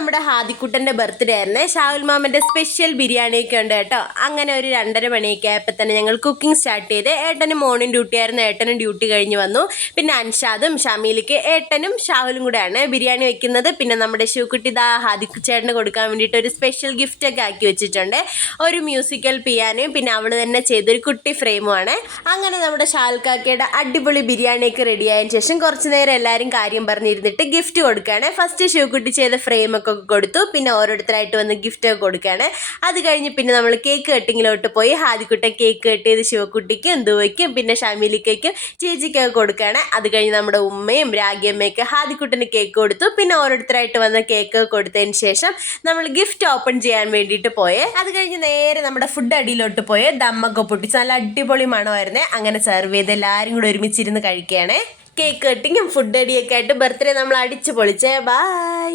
നമ്മുടെ ഹാദിക്കുട്ടൻ്റെ ബർത്ത്ഡേ ആയിരുന്നേ. ഷാഹുൽ മാമൻ്റെ സ്പെഷ്യൽ ബിരിയാണിയൊക്കെ ഉണ്ട് കേട്ടോ. അങ്ങനെ ഒരു 2:30 മണിയൊക്കെ ആയപ്പോൾ തന്നെ ഞങ്ങൾ കുക്കിംഗ് സ്റ്റാർട്ട് ചെയ്ത്. ഏട്ടന് മോർണിംഗ് ഡ്യൂട്ടി ആയിരുന്നു. ഏട്ടനും ഡ്യൂട്ടി കഴിഞ്ഞ് വന്നു. പിന്നെ അൻഷാദും ഷമീലിക്ക് ഏട്ടനും ഷാഹുലും കൂടെയാണ് ബിരിയാണി വെക്കുന്നത്. പിന്നെ നമ്മുടെ ഷൂക്കുട്ടി ദാ ഹാദിക്കുച്ചേട്ടന് കൊടുക്കാൻ വേണ്ടിയിട്ട് ഒരു സ്പെഷ്യൽ ഗിഫ്റ്റൊക്കെ ആക്കി വെച്ചിട്ടുണ്ട്. ഒരു മ്യൂസിക്കൽ പിയാനോയും പിന്നെ അവൾ തന്നെ ചെയ്തൊരു കുട്ടി ഫ്രെയിമുമാണ്. അങ്ങനെ നമ്മുടെ ഷാൽക്കാക്കയുടെ അടിപൊളി ബിരിയാണിയൊക്കെ റെഡി ആയതിനു ശേഷം കുറച്ച് നേരം എല്ലാവരും കാര്യം പറഞ്ഞിരുന്നിട്ട് ഗിഫ്റ്റ് കൊടുക്കുകയാണ്. ഫസ്റ്റ് ഷൂക്കുട്ടി ചെയ്ത ഫ്രെയിമൊക്കെ കൊടുത്തു. പിന്നെ ഓരോരുത്തരായിട്ട് വന്ന് ഗിഫ്റ്റൊക്കെ കൊടുക്കുകയാണ്. അത് കഴിഞ്ഞ് പിന്നെ നമ്മൾ കേക്ക് കട്ടിങ്ങിലോട്ട് പോയി. ഹാദിക്കുട്ടൻ കേക്ക് കട്ട് ചെയ്ത് ശിവക്കുട്ടിക്കും എന്തുവയ്ക്കും പിന്നെ ഷമീലിക്കും ചേച്ചിക്കൊക്കെ കൊടുക്കുകയാണ്. അത് കഴിഞ്ഞ് നമ്മുടെ ഉമ്മയും രാഗിയമ്മയൊക്കെ ഹാദിക്കുട്ടന് കേക്ക് കൊടുത്തു. പിന്നെ ഓരോരുത്തരായിട്ട് വന്ന് കേക്ക് കൊടുത്തതിന് ശേഷം നമ്മൾ ഗിഫ്റ്റ് ഓപ്പൺ ചെയ്യാൻ വേണ്ടിയിട്ട് പോയേ. അത് കഴിഞ്ഞ് നേരെ നമ്മുടെ ഫുഡ് അടിയിലോട്ട് പോയി ദമ്മൊക്കെ പൊട്ടിച്ച് നല്ല അടിപൊളി മണമായിരുന്നേ. അങ്ങനെ സെർവ് ചെയ്ത് എല്ലാവരും കൂടെ ഒരുമിച്ചിരുന്ന് കഴിക്കുകയാണേ. കേക്ക് കട്ടിങ്ങും ഫുഡ് അടിയൊക്കെ ആയിട്ട് ബർത്ത്ഡേ നമ്മൾ അടിച്ചു പൊളിച്ചേ. ബൈ.